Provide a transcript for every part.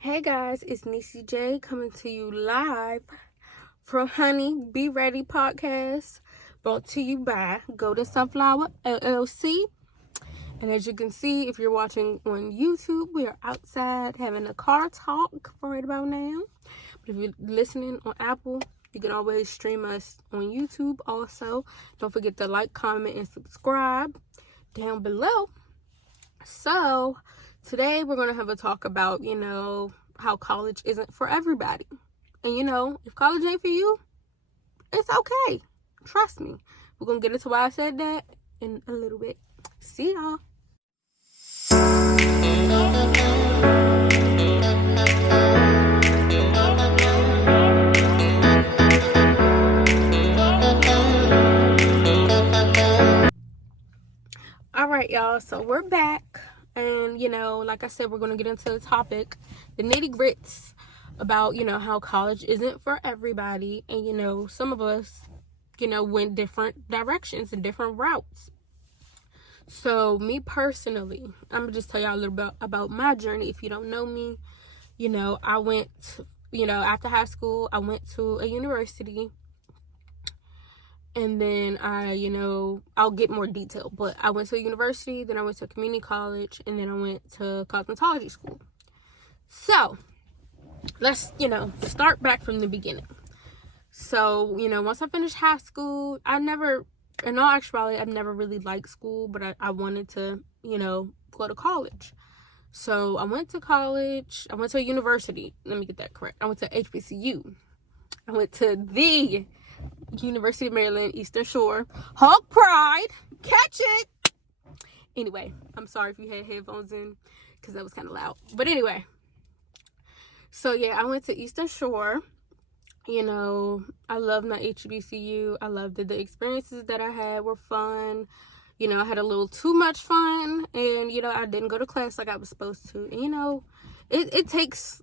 Hey guys, it's Nisi J coming to you live from Honey Be Ready podcast, brought to you by Golden Sunflower LLC. And as you can see, if you're watching on YouTube, we are outside having a car talk for right about now. But if you're listening on Apple, you can always stream us on YouTube also. Don't forget to like, comment, and subscribe down below. So today we're going to have a talk about, how college isn't for everybody. And, if college ain't for you, it's okay. Trust me. We're going to get into why I said that in a little bit. See y'all. All right, y'all. So we're back. And, like I said, we're going to get into the topic, the nitty grits about, how college isn't for everybody. And, some of us, went different directions and different routes. So me personally, I'm going to just tell y'all a little bit about my journey. If you don't know me, I went, after high school, I went to a university. And then I'll get more detail. But I went to a university, then I went to a community college, and then I went to cosmetology school. So, let's, start back from the beginning. So, once I finished high school, in all actuality, I've never really liked school, but I wanted to, go to college. So, I went to college. I went to a university. Let me get that correct. I went to HBCU. I went to the University of Maryland, Eastern Shore. Hog Pride. Catch it. Anyway, I'm sorry if you had headphones in because that was kind of loud. But anyway. So, yeah, I went to Eastern Shore. I loved my HBCU. I loved it. The experiences that I had were fun. I had a little too much fun. And, I didn't go to class like I was supposed to. And, it takes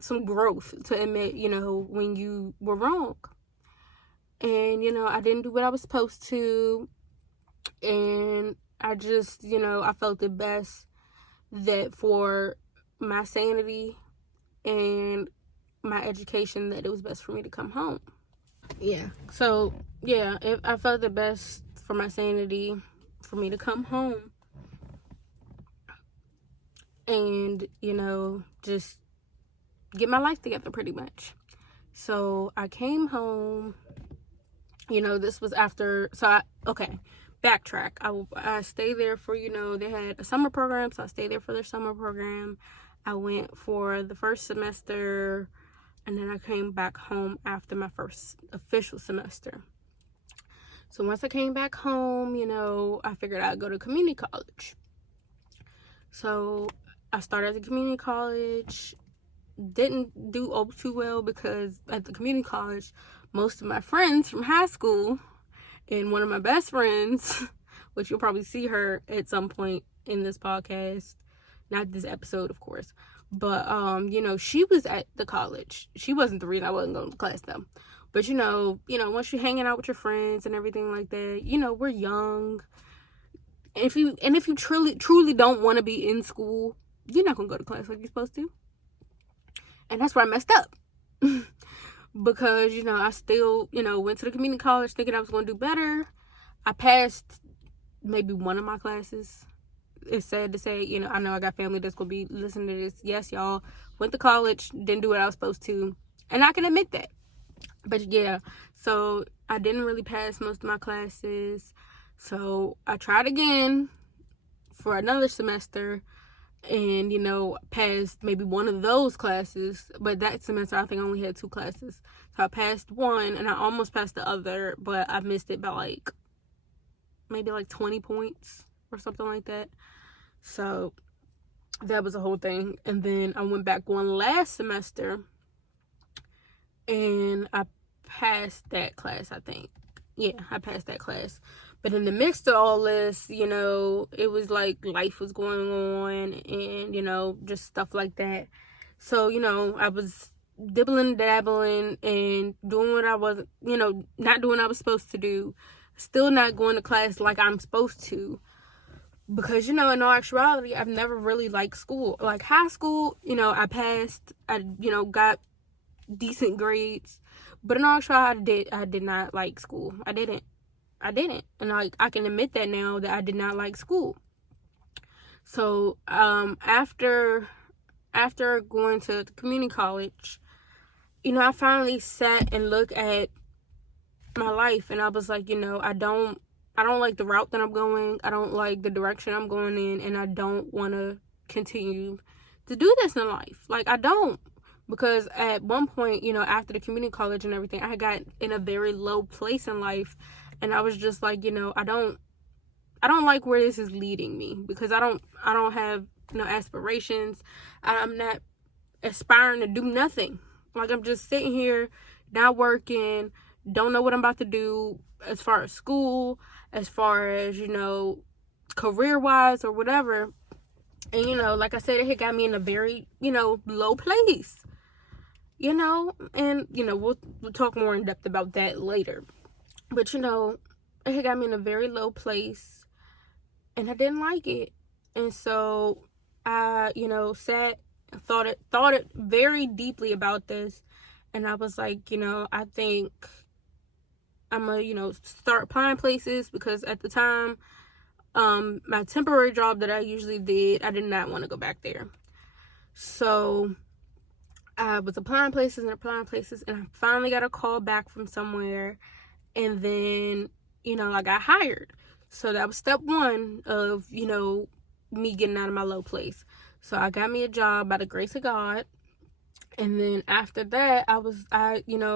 some growth to admit, when you were wrong. And, I didn't do what I was supposed to. And I just, I felt the best that for my sanity and my education, that it was best for me to come home. Yeah. So, yeah, I felt the best for my sanity for me to come home. And, just get my life together pretty much. So, I came home. This was after, backtrack. I stayed there for, they had a summer program, so I stayed there for their summer program. I went for the first semester, and then I came back home after my first official semester. So once I came back home, I figured I'd go to community college. So I started at the community college. Didn't do too well because at the community college, most of my friends from high school and one of my best friends, which you'll probably see her at some point in this podcast, not this episode, of course, but, she was at the college. She wasn't the reason I wasn't going to class though. But, once you're hanging out with your friends and everything like that, we're young. And if you truly don't want to be in school, you're not going to go to class like you're supposed to. And that's where I messed up. Because, I still, went to the community college thinking I was going to do better. I passed maybe one of my classes. It's sad to say, I know I got family that's going to be listening to this. Yes, y'all. Went to college, didn't do what I was supposed to. And I can admit that. But, yeah. So, I didn't really pass most of my classes. So, I tried again for another semester. And, passed maybe one of those classes. But that semester, I think I only had 2 classes. So, I passed one, and I almost passed the other. But I missed it by, maybe 20 points or something like that. So, that was a whole thing. And then I went back one last semester. And I passed that class, I think. Yeah, I passed that class. But in the midst of all this, it was like life was going on and, just stuff like that. So, I was dibbling, dabbling and doing what I was, not doing what I was supposed to do. Still not going to class like I'm supposed to. Because, in all actuality, I've never really liked school. Like high school, I passed, I, got decent grades. But in all actuality, I did not like school. I didn't. And like, I can admit that now, that I did not like school. So, after going to the community college, I finally sat and looked at my life, and I was like, I don't like the route that I'm going. I don't like the direction I'm going in, and I don't want to continue to do this in life. Like, I don't. Because at one point, after the community college and everything, I got in a very low place in life, and I was just like, I don't like where this is leading me, because I don't have aspirations. I'm not aspiring to do nothing. Like, I'm just sitting here, not working, don't know what I'm about to do as far as school, as far as, career-wise or whatever. And, like I said, it had got me in a very, low place. And, we'll talk more in depth about that later. But, it had got me in a very low place, and I didn't like it. And so I, sat, thought it very deeply about this, and I was like, I think I'm gonna, start applying places, because at the time, my temporary job that I usually did, I did not want to go back there. So I was applying places, and I finally got a call back from somewhere, and then, I got hired. So that was step one of, me getting out of my low place. So I got me a job by the grace of God. And then after that, I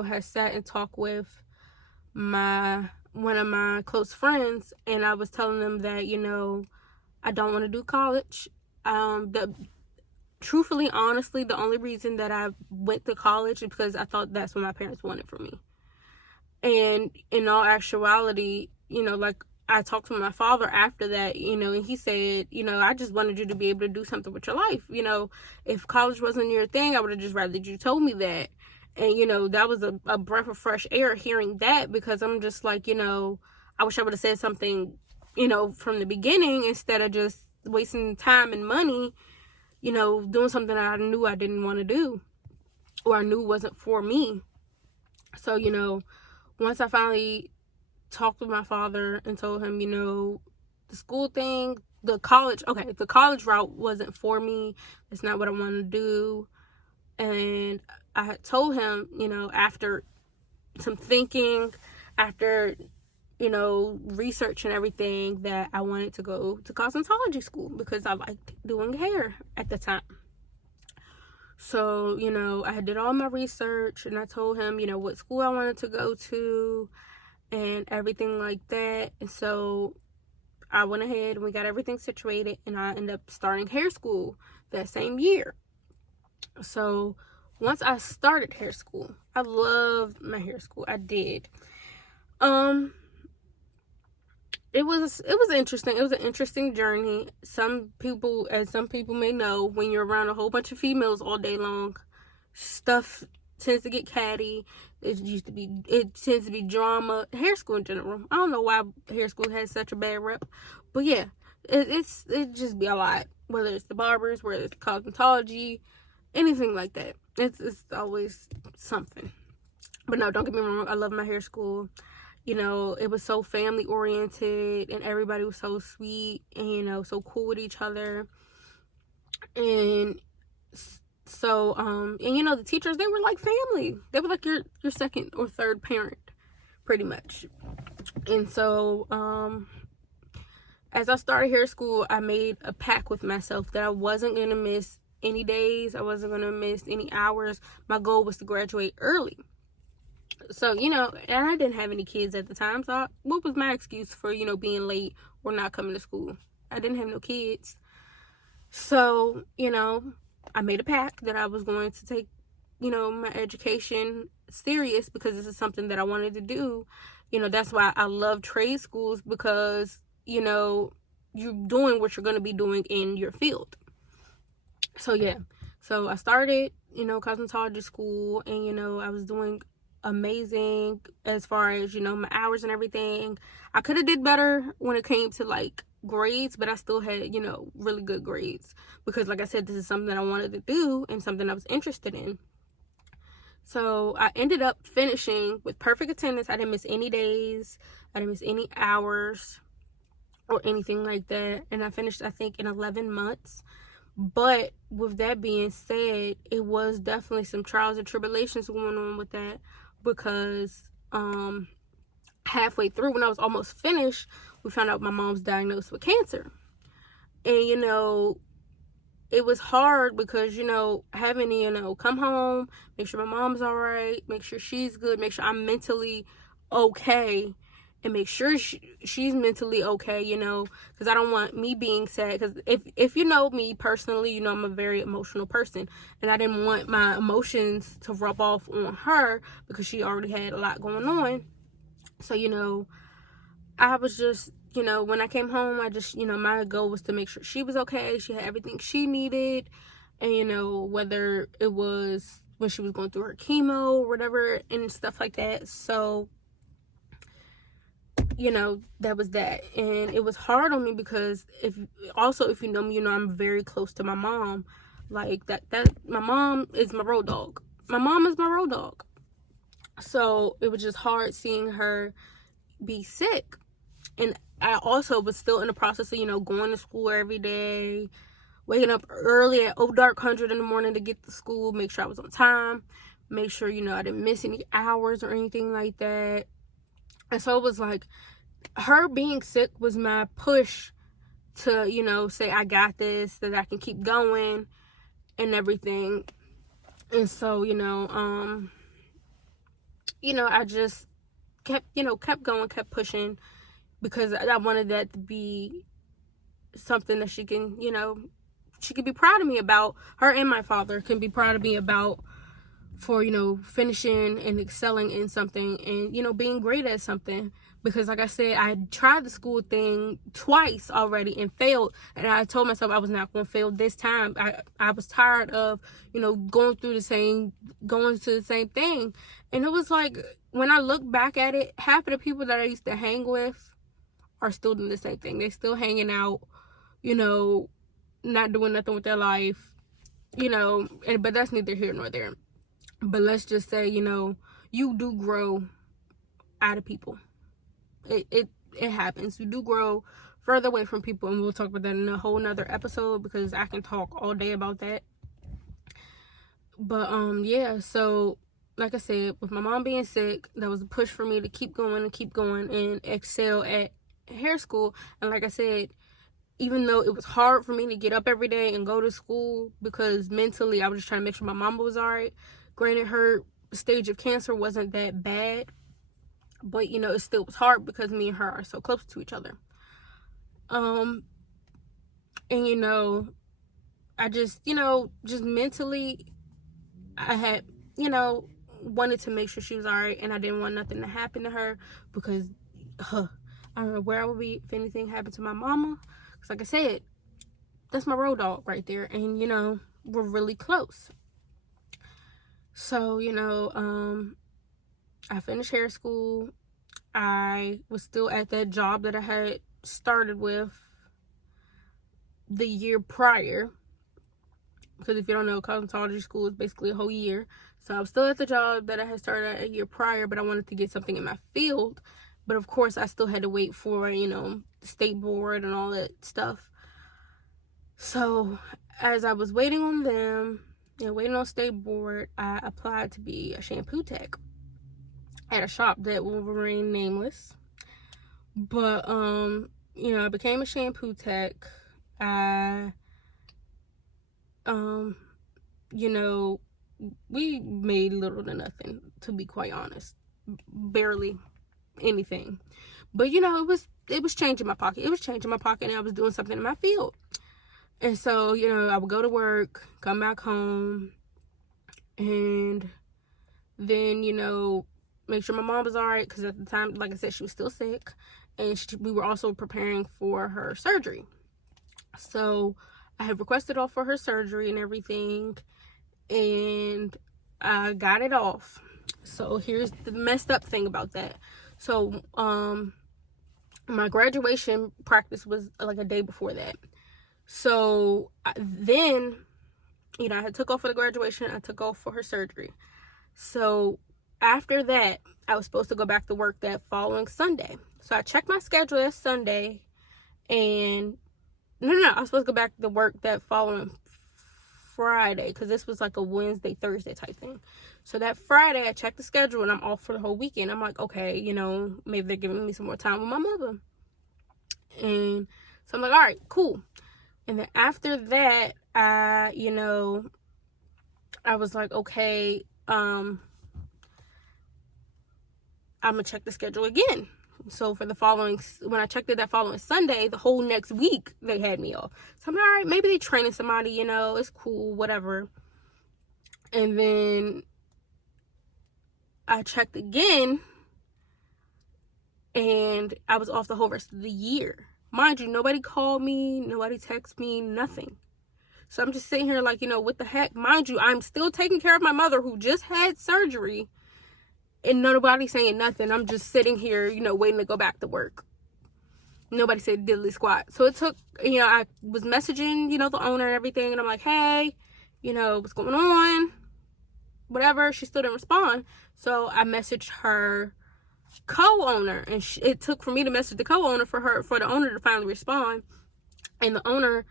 had sat and talked with one of my close friends, and I was telling them that, I don't want to do college. Truthfully, honestly, the only reason that I went to college is because I thought that's what my parents wanted for me. And in all actuality, like, I talked to my father after that, and he said, I just wanted you to be able to do something with your life. If college wasn't your thing, I would have just rather you told me that. And, that was a breath of fresh air hearing that, because I'm just like, I wish I would have said something, from the beginning, instead of just wasting time and money, doing something that I knew I didn't want to do, or I knew wasn't for me. So, once I finally talked with my father and told him, the school thing, the college route wasn't for me. It's not what I want to do. And I had told him, after some thinking, after, research and everything, that I wanted to go to cosmetology school, because I liked doing hair at the time. So, I did all my research, and I told him, what school I wanted to go to and everything like that. And so I went ahead and we got everything situated, and I ended up starting hair school that same year. So once I started hair school, I loved my hair school. I did. It was interesting. It was an interesting journey. Some people may know, when you're around a whole bunch of females all day long, stuff tends to get catty. It tends to be drama. Hair school in general, I don't know why hair school has such a bad rep, but yeah, it just be a lot. Whether it's the barbers, whether it's cosmetology, anything like that, it's always something. But no, don't get me wrong, I love my hair school. It was so family oriented, and everybody was so sweet, and so cool with each other. And so and the teachers, they were like family. They were like your second or third parent, pretty much. And so as I started hair school, I made a pact with myself that I wasn't gonna miss any days. I wasn't gonna miss any hours. My goal was to graduate early. So, and I didn't have any kids at the time. So what was my excuse for, being late or not coming to school? I didn't have no kids. So, I made a pact that I was going to take, my education serious, because this is something that I wanted to do. That's why I love trade schools, because, you're doing what you're going to be doing in your field. So, yeah. So I started, cosmetology school, and, I was doing amazing as far as, my hours and everything. I could have did better when it came to, like, grades, but I still had, really good grades. Because like I said, this is something that I wanted to do and something I was interested in. So I ended up finishing with perfect attendance. I didn't miss any days. I didn't miss any hours or anything like that. And I finished, I think, in 11 months. But with that being said, it was definitely some trials and tribulations going on with that, because halfway through, when I was almost finished, we found out my mom's diagnosed with cancer. And it was hard because having to come home, make sure my mom's all right, make sure she's good, make sure I'm mentally okay, and make sure she's mentally okay, because I don't want me being sad. Because if you know me personally, I'm a very emotional person, and I didn't want my emotions to rub off on her because she already had a lot going on. So I was just, when I came home, I just, my goal was to make sure she was okay, she had everything she needed, and whether it was when she was going through her chemo or whatever and stuff like that. So that was that. And it was hard on me because if you know me, I'm very close to my mom. Like that my mom is my road dog. So it was just hard seeing her be sick. And I also was still in the process of going to school every day, waking up early at dark 100 in the morning to get to school, make sure I was on time, make sure I didn't miss any hours or anything like that. And so it was like her being sick was my push to say I got this, that I can keep going and everything. And so I just kept going, kept pushing, because I wanted that to be something that she can she could be proud of me about. Her and my father can be proud of me about, for finishing and excelling in something, and being great at something. Because like I said, I tried the school thing twice already and failed, and I told myself I was not going to fail this time. I was tired of going to the same thing. And it was like, when I look back at it, half of the people that I used to hang with are still doing the same thing. They're still hanging out, not doing nothing with their life, but that's neither here nor there. But let's just say, you do grow out of people. It happens. You do grow further away from people, and we'll talk about that in a whole nother episode, because I can talk all day about that. But yeah, so like I said, with my mom being sick, that was a push for me to keep going and excel at hair school. And like I said, even though it was hard for me to get up every day and go to school, because mentally I was just trying to make sure my mama was all right. Granted, her stage of cancer wasn't that bad, but it still was hard because me and her are so close to each other. And I just just mentally, I had wanted to make sure she was all right, and I didn't want nothing to happen to her, because I don't know where I would be if anything happened to my mama. Because like I said, that's my road dog right there, and we're really close. So I finished hair school. I was still at that job that I had started with the year prior, because if you don't know, cosmetology school is basically a whole year. So I was still at the job that I had started at a year prior, but I wanted to get something in my field. But of course, I still had to wait for the state board and all that stuff. So as I was waiting on them, waiting on state board, I applied to be a shampoo tech at a shop that will remain nameless. But I became a shampoo tech. We made little to nothing, to be quite honest. Barely anything. But it was changing my pocket. It was changing my pocket, and I was doing something in my field. And so, I would go to work, come back home, and then, make sure my mom was all right, because at the time, like I said, she was still sick, and we were also preparing for her surgery. So I had requested off for her surgery and everything, and I got it off. So here's the messed up thing about that. So when My graduation practice was like a day before that. So then, you know, I had took off for the graduation. I took off for her surgery. So after that, I was supposed to go back to work that following Sunday. So I checked my schedule that Sunday, and no, I was supposed to go back to work that following Friday, because this was like a Wednesday, Thursday type thing. So that Friday, I checked the schedule, and I'm off for the whole weekend. I'm like, okay, you know, maybe they're giving me some more time with my mother. And so I'm like, all right, cool. And then after that, I was like, okay, I'm gonna check the schedule again. So for the following, when I checked it that following Sunday, the whole next week they had me off. So I'm like, all right, maybe they training somebody, you know, it's cool, whatever. And then I checked again, and I was off the whole rest of the year. Mind you, nobody called me, nobody texted me, nothing. So I'm just sitting here like, you know, what the heck? Mind you, I'm still taking care of my mother who just had surgery, and nobody's saying nothing. I'm just sitting here, you know, waiting to go back to work. Nobody said diddly squat. So it took, you know, I was messaging, you know, the owner and everything, and I'm like, hey, you know, what's going on? Whatever. She still didn't respond. So I messaged her co-owner, and it took for me to message the co-owner for the owner to finally respond. And the owner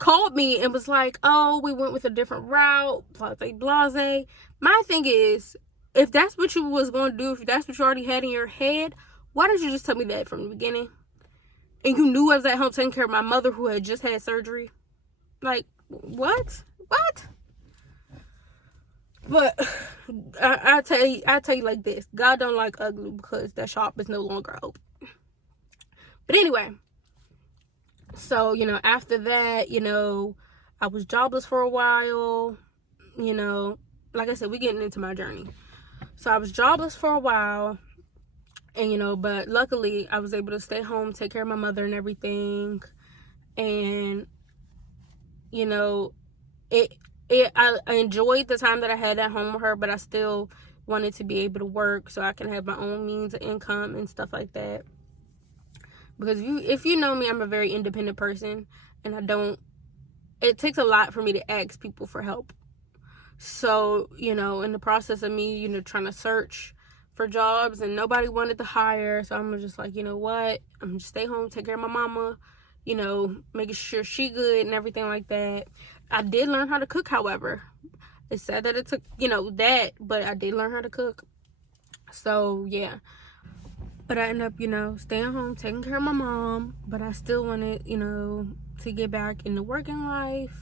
called me and was like, oh, we went with a different route, blase. My thing is, if that's what you was going to do, if that's what you already had in your head, why didn't you just tell me that from the beginning? And you knew I was at home taking care of my mother who had just had surgery. Like, what? But I tell you like this, God don't like ugly, because that shop is no longer open. But anyway, so, you know, after that, you know, I was jobless for a while. You know, like I said, we're getting into my journey. So I was jobless for a while, and, you know, but luckily I was able to stay home, take care of my mother and everything. And, you know, I enjoyed the time that I had at home with her, but I still wanted to be able to work so I can have my own means of income and stuff like that. Because if you know me, I'm a very independent person, and it takes a lot for me to ask people for help. So, you know, in the process of me, you know, trying to search for jobs, and nobody wanted to hire, so I'm just like, you know what, I'm gonna just stay home, take care of my mama, you know, making sure she good and everything like that. I did learn how to cook, however. It's sad that it took, you know, that, but I did learn how to cook. So, yeah. But I ended up, you know, staying home, taking care of my mom, but I still wanted, you know, to get back into working life.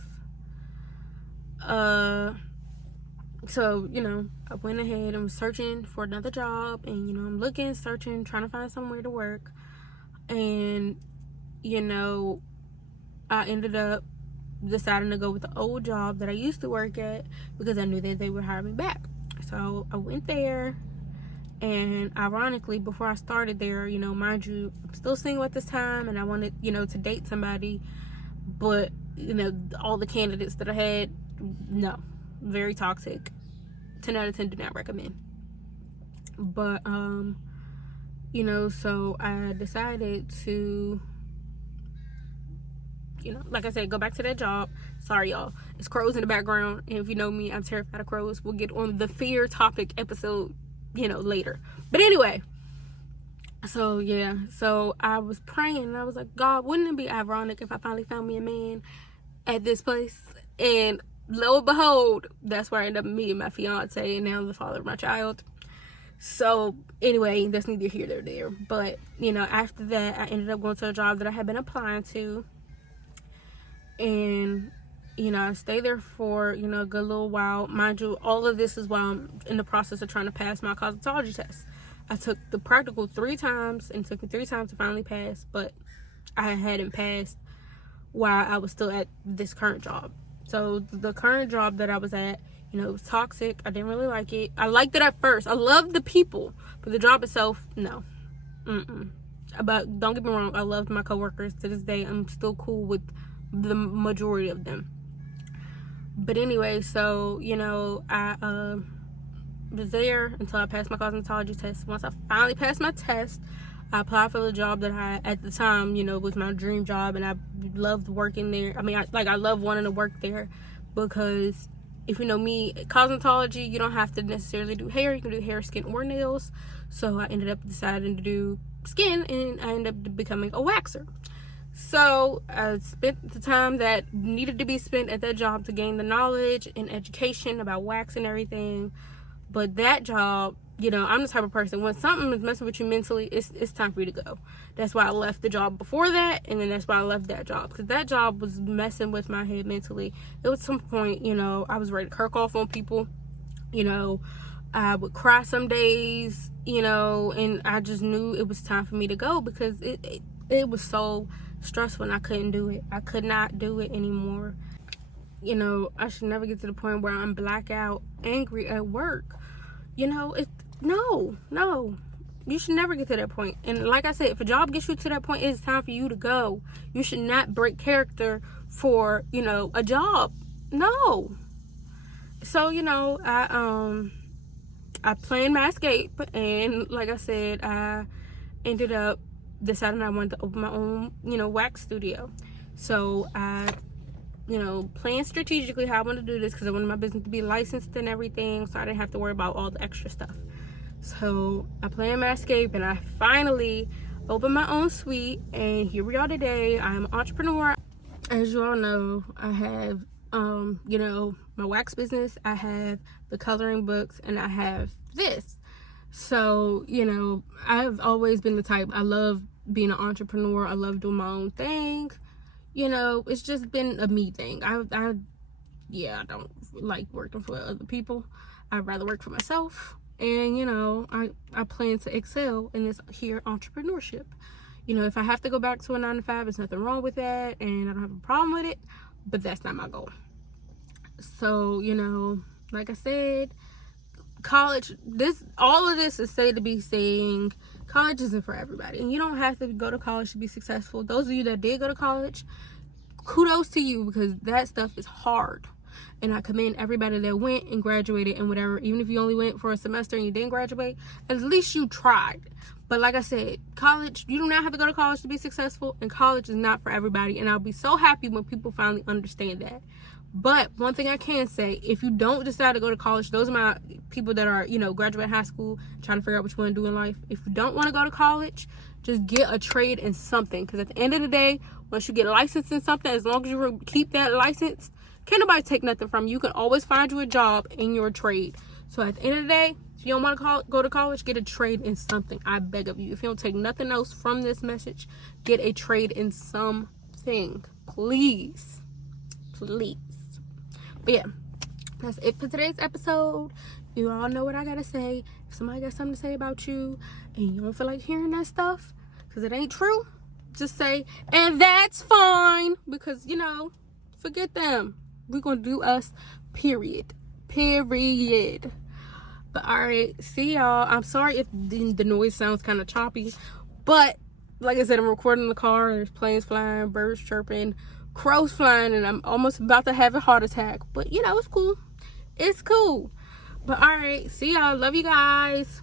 So, you know, I went ahead and was searching for another job, and, you know, I'm looking, searching, trying to find somewhere to work. And, you know, I ended up deciding to go with the old job that I used to work at, because I knew that they would hire me back. So I went there, and ironically, before I started there, you know, mind you, I'm still single at this time, and I wanted, you know, to date somebody, but, you know, all the candidates that I had, no, very toxic. 10 out of 10, do not recommend. But you know, so I decided to, you know, like I said, go back to that job. Sorry, y'all, it's crows in the background, and if you know me, I'm terrified of crows. We'll get on the fear topic episode, you know, later. But anyway, so yeah, so I was praying, and I was like, God, wouldn't it be ironic if I finally found me a man at this place? And lo and behold, that's where I ended up meeting my fiance, and now the father of my child. So anyway, that's neither here nor there. But, you know, after that, I ended up going to a job that I had been applying to, and, you know, I stayed there for, you know, a good little while. Mind you, all of this is while I'm in the process of trying to pass my cosmetology test. I took the practical 3 times, and it took me 3 times to finally pass, but I hadn't passed while I was still at this current job. So the current job that I was at, you know, it was toxic. I didn't really like it. I liked it at first. I loved the people, but the job itself, no. But don't get me wrong, I loved my coworkers. To this day, I'm still cool with the majority of them. But anyway, so, you know, I was there until I passed my cosmetology test. Once I finally passed my test, I applied for the job that I, at the time, you know, was my dream job, and I loved working there. I mean, I love wanting to work there, because if you know me, cosmetology, you don't have to necessarily do hair. You can do hair, skin, or nails. So I ended up deciding to do skin, and I ended up becoming a waxer. So I spent the time that needed to be spent at that job to gain the knowledge and education about wax and everything. But that job, you know, I'm the type of person, when something is messing with you mentally, it's time for you to go. That's why I left the job before that, and then that's why I left that job, because that job was messing with my head mentally. It was some point, you know, I was ready to kirk off on people. You know, I would cry some days, you know, and I just knew it was time for me to go, because it was so stressful, and I couldn't do it. I could not do it anymore. You know, I should never get to the point where I'm blackout angry at work. You know, no, you should never get to that point. And like I said, if a job gets you to that point, it's time for you to go. You should not break character for, you know, a job. No. So, you know, I planned my escape, and like I said, I ended up deciding I wanted to open my own, you know, wax studio. So I, you know, planned strategically how I wanted to do this, because I wanted my business to be licensed and everything, so I didn't have to worry about all the extra stuff. So I planned my escape, and I finally opened my own suite, and here we are today. I'm an entrepreneur. As you all know, I have you know, my wax business, I have the coloring books, and I have this. So, you know, I've always been the type, I love being an entrepreneur. I love doing my own thing. You know, it's just been a me thing. I don't like working for other people. I'd rather work for myself. And, you know, I plan to excel in this here entrepreneurship. You know, if I have to go back to a 9-to-5, there's nothing wrong with that, and I don't have a problem with it, but that's not my goal. So, you know, like I said, college, all of this is said to be saying college isn't for everybody, and you don't have to go to college to be successful. Those of you that did go to college, kudos to you, because that stuff is hard, and I commend everybody that went and graduated and whatever. Even if you only went for a semester and you didn't graduate, at least you tried. But like I said, college, you do not have to go to college to be successful, and college is not for everybody, and I'll be so happy when people finally understand that. But one thing I can say, if you don't decide to go to college, those are my people that are, you know, graduate high school, trying to figure out what you want to do in life. If you don't want to go to college, just get a trade in something. Because at the end of the day, once you get licensed in something, as long as you keep that license, can't nobody take nothing from you. You can always find you a job in your trade. So at the end of the day, if you don't want to go to college, get a trade in something. I beg of you. If you don't take nothing else from this message, get a trade in something. Please. Please. But yeah, that's it for today's episode. You all know what I gotta say. If somebody got something to say about you and you don't feel like hearing that stuff because it ain't true, just say, and that's fine, because, you know, forget them. We're gonna do us, period. But all right, see y'all. I'm sorry if the noise sounds kind of choppy, but like I said, I'm recording in the car. There's planes flying, birds chirping, crows flying, and I'm almost about to have a heart attack. But, you know, it's cool. It's cool. But all right, see y'all. Love you guys.